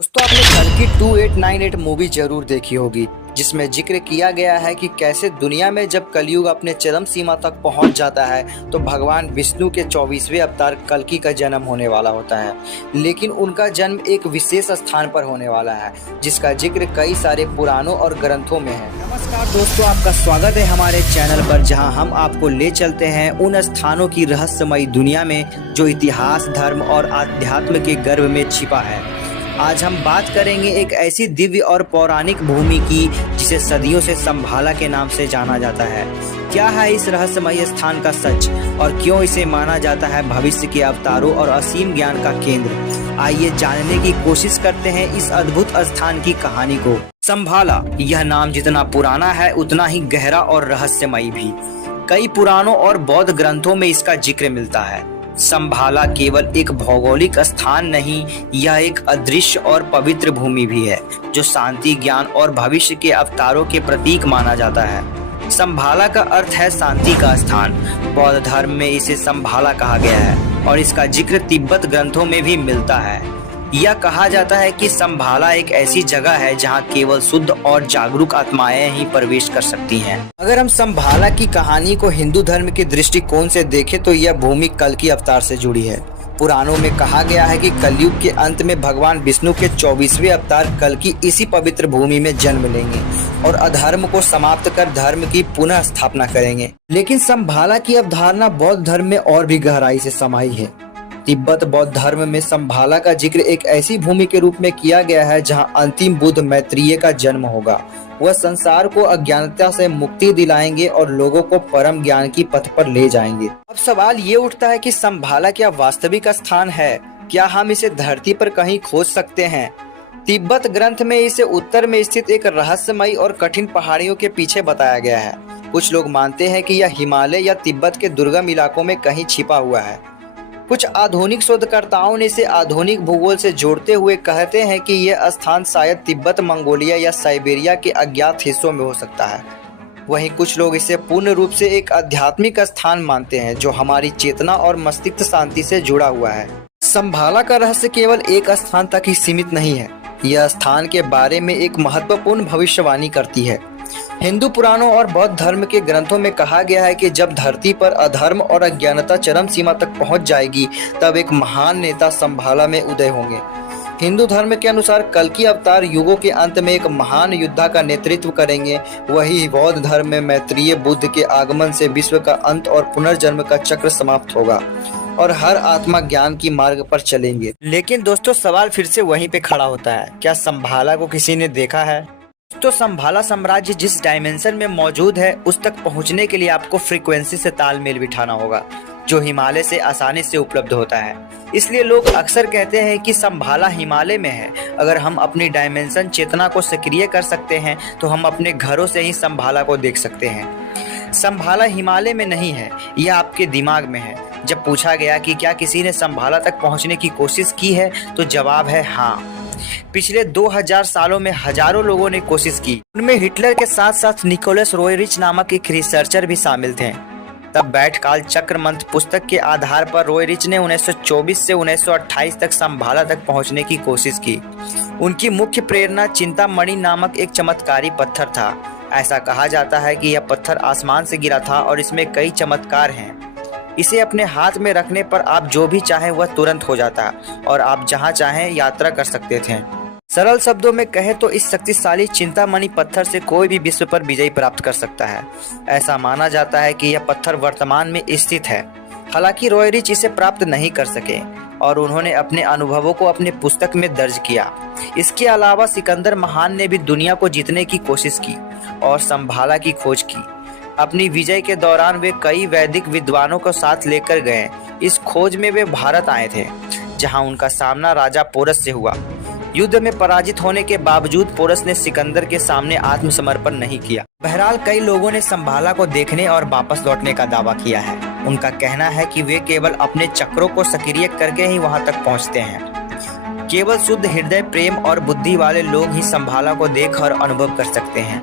दोस्तों आपने कल्कि 2898 मूवी जरूर देखी होगी, जिसमें जिक्र किया गया है कि कैसे दुनिया में जब कलयुग अपने चरम सीमा तक पहुंच जाता है तो भगवान विष्णु के 24वें अवतार कल्कि का जन्म होने वाला होता है। लेकिन उनका जन्म एक विशेष स्थान पर होने वाला है, जिसका जिक्र कई सारे पुराणों और ग्रंथों में है। नमस्कार दोस्तों, आपका स्वागत है हमारे चैनल पर, जहां हम आपको ले चलते हैं उन स्थानों की रहस्यमयी दुनिया में जो इतिहास, धर्म और आध्यात्म के गर्भ में छिपा है। आज हम बात करेंगे एक ऐसी दिव्य और पौराणिक भूमि की जिसे सदियों से संभाला के नाम से जाना जाता है। क्या है इस रहस्यमय स्थान का सच और क्यों इसे माना जाता है भविष्य के अवतारों और असीम ज्ञान का केंद्र? आइए जानने की कोशिश करते हैं इस अद्भुत स्थान की कहानी को। संभाला, यह नाम जितना पुराना है उतना ही गहरा और रहस्यमयी भी। कई पुराणों और बौद्ध ग्रंथों में इसका जिक्र मिलता है। संभाला केवल एक भौगोलिक स्थान नहीं, यह एक अदृश्य और पवित्र भूमि भी है जो शांति, ज्ञान और भविष्य के अवतारों के प्रतीक माना जाता है। संभाला का अर्थ है शांति का स्थान। बौद्ध धर्म में इसे संभाला कहा गया है और इसका जिक्र तिब्बत ग्रंथों में भी मिलता है। यह कहा जाता है कि संभाला एक ऐसी जगह है जहां केवल शुद्ध और जागरूक आत्माएं ही प्रवेश कर सकती हैं। अगर हम संभाला की कहानी को हिंदू धर्म के दृष्टिकोण से देखें तो यह भूमि कल्कि अवतार से जुड़ी है। पुराणों में कहा गया है कि कलयुग के अंत में भगवान विष्णु के 24वें अवतार कल्कि इसी पवित्र भूमि में जन्म लेंगे और अधर्म को समाप्त कर धर्म की पुनः स्थापना करेंगे। लेकिन संभाला की अवधारणा बौद्ध धर्म में और भी गहराई से समाई है। तिब्बत बौद्ध धर्म में संभाला का जिक्र एक ऐसी भूमि के रूप में किया गया है जहां अंतिम बुद्ध मैत्रेय का जन्म होगा। वह संसार को अज्ञानता से मुक्ति दिलाएंगे और लोगों को परम ज्ञान की पथ पर ले जाएंगे। अब सवाल ये उठता है कि संभाला क्या वास्तविक स्थान है? क्या हम इसे धरती पर कहीं खोज सकते हैं? तिब्बत ग्रंथ में इसे उत्तर में स्थित एक रहस्यमयी और कठिन पहाड़ियों के पीछे बताया गया है। कुछ लोग मानते हैं कि यह हिमालय या तिब्बत के दुर्गम इलाकों में कहीं छिपा हुआ है। कुछ आधुनिक शोधकर्ताओं ने इसे आधुनिक भूगोल से जोड़ते हुए कहते हैं कि यह स्थान शायद तिब्बत, मंगोलिया या साइबेरिया के अज्ञात हिस्सों में हो सकता है। वहीं कुछ लोग इसे पूर्ण रूप से एक आध्यात्मिक स्थान मानते हैं जो हमारी चेतना और मस्तिष्क शांति से जुड़ा हुआ है। संभाला का रहस्य केवल एक स्थान तक ही सीमित नहीं है। यह स्थान के बारे में एक महत्वपूर्ण भविष्यवाणी करती है। हिंदू पुराणों और बौद्ध धर्म के ग्रंथों में कहा गया है कि जब धरती पर अधर्म और अज्ञानता चरम सीमा तक पहुंच जाएगी तब एक महान नेता संभाला में उदय होंगे। हिंदू धर्म के अनुसार कल्कि अवतार युगों के अंत में एक महान योद्धा का नेतृत्व करेंगे। वही बौद्ध धर्म में मैत्रेय बुद्ध के आगमन से विश्व का अंत और पुनर्जन्म का चक्र समाप्त होगा और हर आत्मा ज्ञान की मार्ग पर चलेंगे। लेकिन दोस्तों, सवाल फिर से वहीं पे खड़ा होता है, क्या संभाला को किसी ने देखा है? तो संभाला साम्राज्य जिस डायमेंशन में मौजूद है उस तक पहुंचने के लिए आपको फ्रीक्वेंसी से तालमेल बिठाना होगा, जो हिमालय से आसानी से उपलब्ध होता है। इसलिए लोग अक्सर कहते हैं कि संभाला हिमालय में है। अगर हम अपनी डायमेंशन चेतना को सक्रिय कर सकते हैं तो हम अपने घरों से ही संभाला को देख सकते हैं। संभाला हिमालय में नहीं है, यह आपके दिमाग में है। जब पूछा गया कि क्या किसी ने संभाला तक पहुंचने की कोशिश की है तो जवाब है हाँ। पिछले 2000 सालों में हजारों लोगों ने कोशिश की। उनमें हिटलर के साथ साथ निकोलस रोयरिच नामक एक रिसर्चर भी शामिल थे। तब बैठकाल चक्र मंत्र पुस्तक के आधार पर रोयरिच ने 1924 से 1928 तक संभाला तक पहुंचने की कोशिश की। उनकी मुख्य प्रेरणा चिंतामणि नामक एक चमत्कारी पत्थर था। ऐसा कहा जाता है कि यह पत्थर आसमान से गिरा था और इसमें कई चमत्कार हैं। इसे अपने हाथ में रखने पर आप जो भी चाहें वह तुरंत हो जाता और आप जहां चाहें यात्रा कर सकते थे। सरल शब्दों में कहें तो इस शक्तिशाली चिंतामणि पत्थर से कोई भी विश्व पर विजय प्राप्त कर सकता है। ऐसा माना जाता है कि यह पत्थर वर्तमान में स्थित है। हालांकि रॉयरिच इसे प्राप्त नहीं कर सके और उन्होंने अपने अनुभवों को अपने पुस्तक में दर्ज किया। इसके अलावा सिकंदर महान ने भी दुनिया को जीतने की कोशिश की और संभाला की खोज की। अपनी विजय के दौरान वे कई वैदिक विद्वानों को साथ लेकर गए। इस खोज में वे भारत आए थे, जहां उनका सामना राजा पोरस से हुआ। युद्ध में पराजित होने के बावजूद पोरस ने सिकंदर के सामने आत्मसमर्पण नहीं किया। बहरहाल कई लोगों ने संभाला को देखने और वापस लौटने का दावा किया है। उनका कहना है कि वे केवल अपने चक्रों को सक्रिय करके ही वहां तक पहुंचते हैं। केवल शुद्ध हृदय, प्रेम और बुद्धि वाले लोग ही संभाला को देख और अनुभव कर सकते हैं।